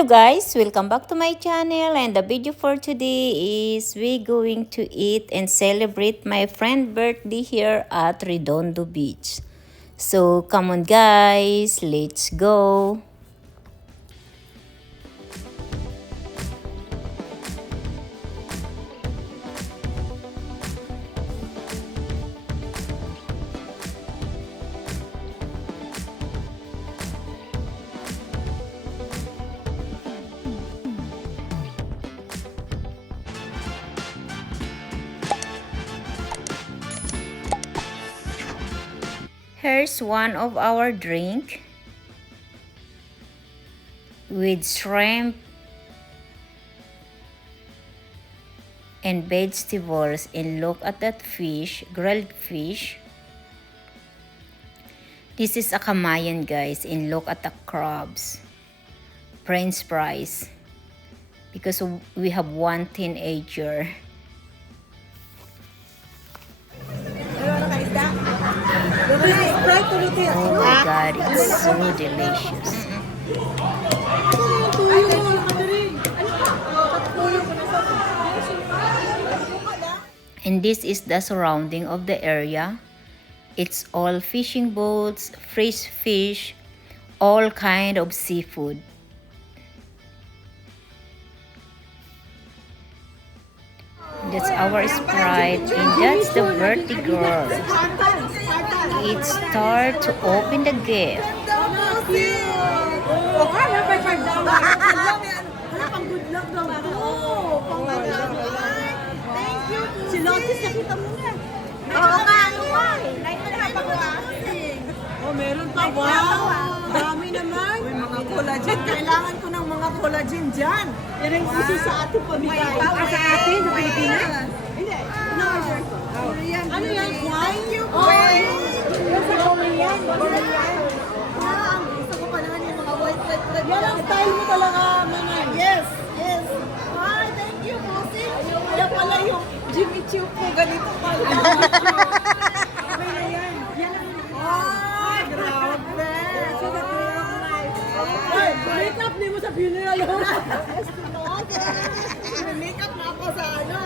Hello guys, welcome back to my channel, and the video for today is we going to eat and celebrate my friend birthday here at Redondo Beach. So come on guys, let's go. Here's one of our drink with shrimp and vegetables, and look at that fish, grilled fish. This is a kamayan guys, and look at the crabs, French fries, because we have one teenager. Oh my god, it's so delicious. And this is the surrounding of the area. It's all fishing boats, fresh fish, all kind of seafood. That's our Sprite, and that's the birthday girl. It's start to open the gift. Si Lotus, nakita mo na. Oh, meron pa. Wow! Dami naman. Uy, mga collagen. Kailangan ko ng mga collagen dyan. Yan ang gusto sa ating pamigay. Sa atin, sa Pilipinas? Hindi. No, sir. Korean. Ano yan? Thank you, Korean. Sa Korean. Ang gusto ko pa naman yung mga white. Yan ang style mo talaga, mga. Yes. Yes. Hi, thank you, Bossy. Kaya pala yung Jimmy Choo ko, ganito pala. Okay na yan. Yan ang ay, grabe. Ay, make-up din mo sa funeral home. Make-up na ako sa ano.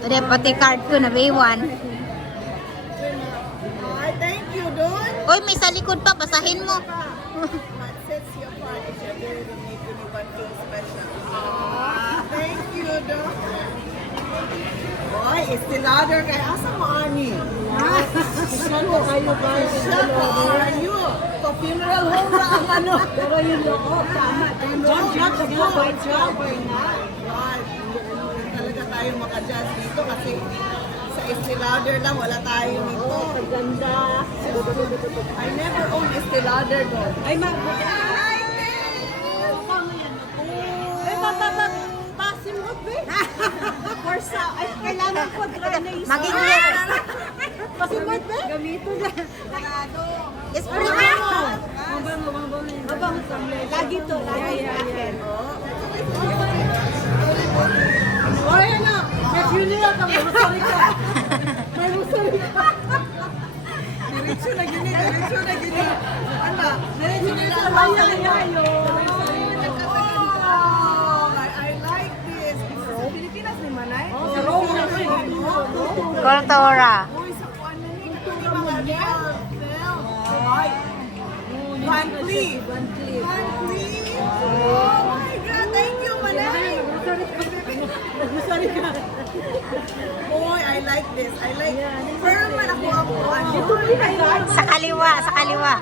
Ade, pati card ko na B1. Ay, thank you, Don. Uy, may sa likod pa, basahin mo. What sets you apart is your ability to make anyone feel special. Thank you, Don. Boy, Estee Lauder kay asa mo, Ani? Sino kayo ba? Sino kayo? Sa funeral home na ang ano. Pero yung loob, tama. Judge the white job or not. Talaga tayo maka-judge dito kasi sa Estee Lauder lang, wala tayo nito. Ganda. I never own Estee Lauder doon. Ay, mag-ay! Pasimot, be? Forsa. Ay, kailangan ko dry Magiging pasimot, be? Gamito na. spray mo. Mabang lagi to, lagi akin. Oh, yan na. May funeral ka, may musari ka. May musari ka. Diretso na gini, diretso na gini. Ano? Diretso na sa bayan yayo. I like this. Sa Pilipinas ni Manay? Sa Rome na rin. Kultura. Uy, sa kuwan na ni. Mga girl. Van Cleef. Van Cleef. Oh my God, thank you, Manay. Sorry ka. Boy, I like this. I like pearl man ako ako. Sa kaliwa, sa kaliwa.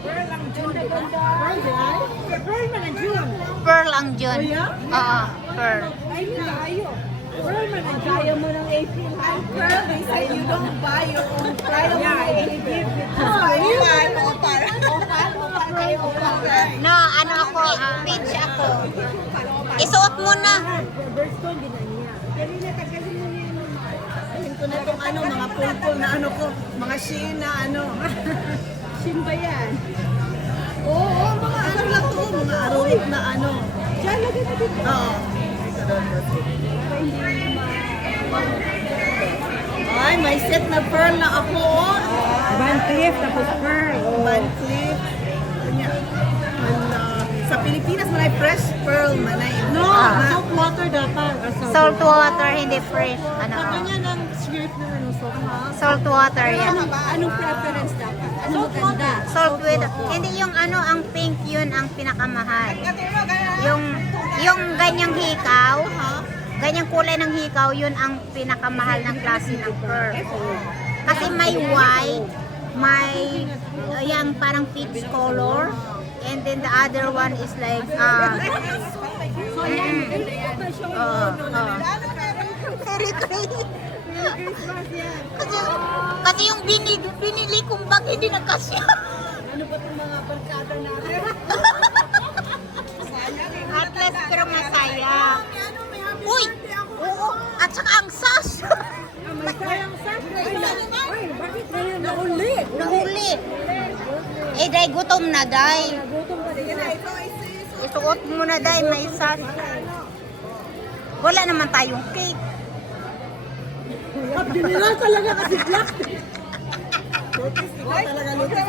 Pearl ang June. Pearl man ang June. Pearl ang June. Oo, pearl. Ay, tayo. Pearl man ang kaya mo ng April. Ang pearl, they say you don't buy your own pearl. Yeah, you give it. No, ano ako, peach ako. Isuot mo na. Birthstone din na niya. Kanina, tagalin mo niya yung alin ko na itong ano, mga pulpul na ano ko, mga Shein na ano. Shein ba yan? Oo, mga ano lang to, mga arurot na ano. Diyan, lagay na dito. Oo. Ay, may set na pearl na ako. Van Cleef, tapos Pearl. Van Cleef. Kanya. Sa Pilipinas, manay fresh pearl, manay. No, salt water dapat. Salt water, hindi fresh. Ano? Kanya ng skirt na Salt water yan. Anong preference dapat? Salt water. Salt with, hindi yung ano, ang pink yun ang pinakamahal. Yung ganyang hikaw, ganyang kulay ng hikaw, yun ang pinakamahal ng klase ng pearl. Kasi may white, may yung parang peach color, and then the other one is like, very crazy. Kasi yung binili kong bag hindi nagkasya. Ano ba itong mga barkada natin? At least pero masaya. Uy! Oo! At saka ang sas! May sayang sas. Ay, bakit ngayon nahuli? Nahuli! Eh, day gutom na, day. Nagutom ka din. Isuot mo na, day. May sas. Wala naman tayong cake. Dinila talaga kasi black. Lotus, ikaw talaga Lotus.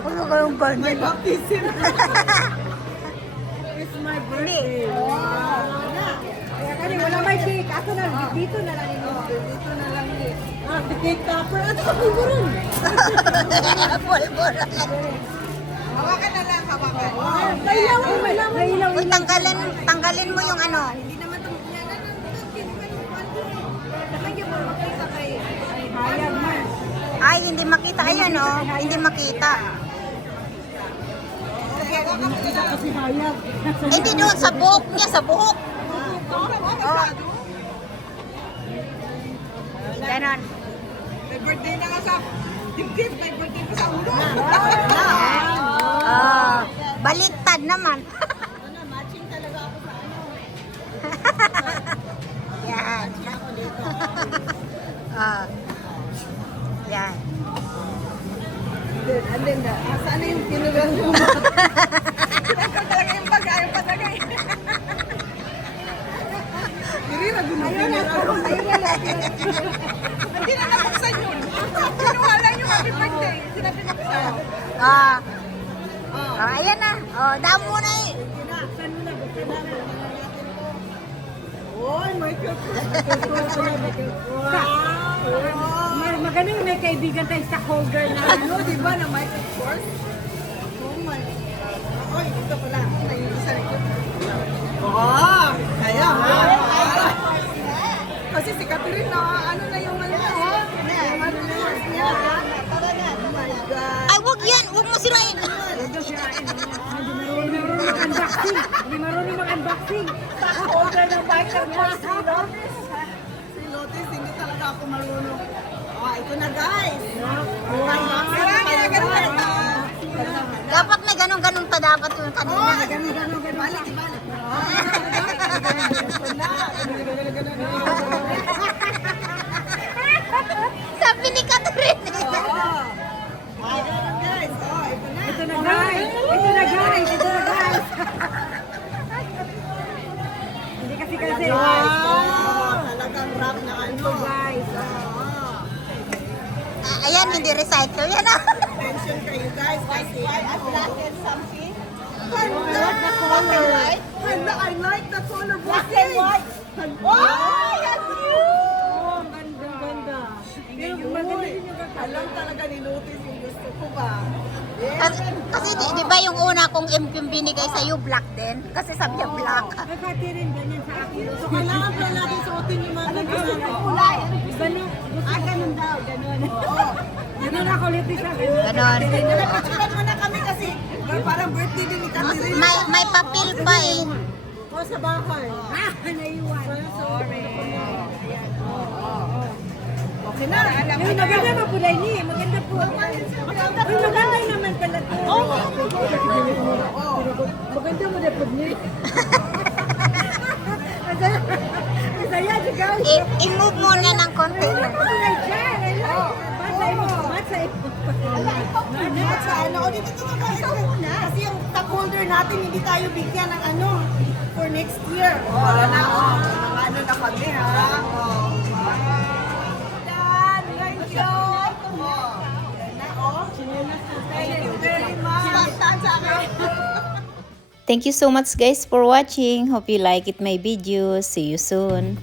Ano ba yung ganyan? My baptism. It's my birthday. Kaya kani, wala may cake. Ako na, dito na lang ino. Dito na lang ino. The cake topper. At sa pulburon. Pulbura. Hawakan na lang, hawakan. May ilaw. Uy, tanggalin mo yung ano. Hindi naman ito. Nakagyan mo, makita kay Hayag man. Ay, hindi makita. Ayan, oh. Hindi makita. Kasi Hayag. Hindi doon, sa buhok niya, sa buhok. Oh. Ganon. May birthday na nga sa dibdib. May birthday pa sa ulo. Baliktad naman. Matching talaga ako sa ano. Yan. Ako dito. Yan. And then, saan na yung pinugan mo? Ito talaga yung bagay, yung patagay. Hindi na gumagin. Hindi na nabuksan yun. Kinuha lang yung happy birthday. Sinabi ko sa Ayan na. Damo na eh. buksan mo na, buksan na. Oy, Michael Kors. Wow! Magaling may kaibigan tayo stockholder na ano, di ba, na Michael Kors? Oh my God. Oy, ito pala. Ayun, isa rin. Oo! Kaya, ha? Kasi si Catherine na, ano na yung ano na, ha? Yung ano niya, ha? Oh my God. Ay, wag yan. Wag mo sirain. Hindi marunong mag-unboxing. Stockholder ng Michael Kors. Si Lotus, hindi talaga ako marunong. Ito na guys. Dapat may ganun-ganun pa dapat yung kanina. Ganun. Balik. Sabi ni Catherine. Ito na guys. Hindi kasi. Wow! Talagang rap na ano. Guys. Ayan, hindi recycle. Yan na. Attention kayo guys kasi black and something. The color. I like the color. Black and white. Oh, that's cute! Oh, ganda. Alam talaga ni Lotus yung gusto ko ba? Kasi di ba yung una kong yung binigay sa'yo, black din? Kasi sabi niya black. Ay, pati rin ganyan sa akin. So, kailangan pala natin suotin yung mga ganyan. Kulay. Ganun daw. Oo. Ganun ako ulit sa akin. Ganon. Napicturan mo na kami kasi parang birthday din ni Catherine. May papel pa eh. O, sa bahay. Naiwan. Sorry. Okay na. Yung maganda mapulay niya. Maganda po. Maganda naman pala to. Maganda mo na po niya. Masaya si guys. I-move muna ng konti. Mapulay dyan. Matsay mo. Matsay. O, dito ito na. Kasi yung top holder natin, hindi tayo bigyan ng ano for next year. Wala na. Mga ano na kami ha. Dan, thank you. Thank you so much guys for watching. Hope you like it my video. See you soon.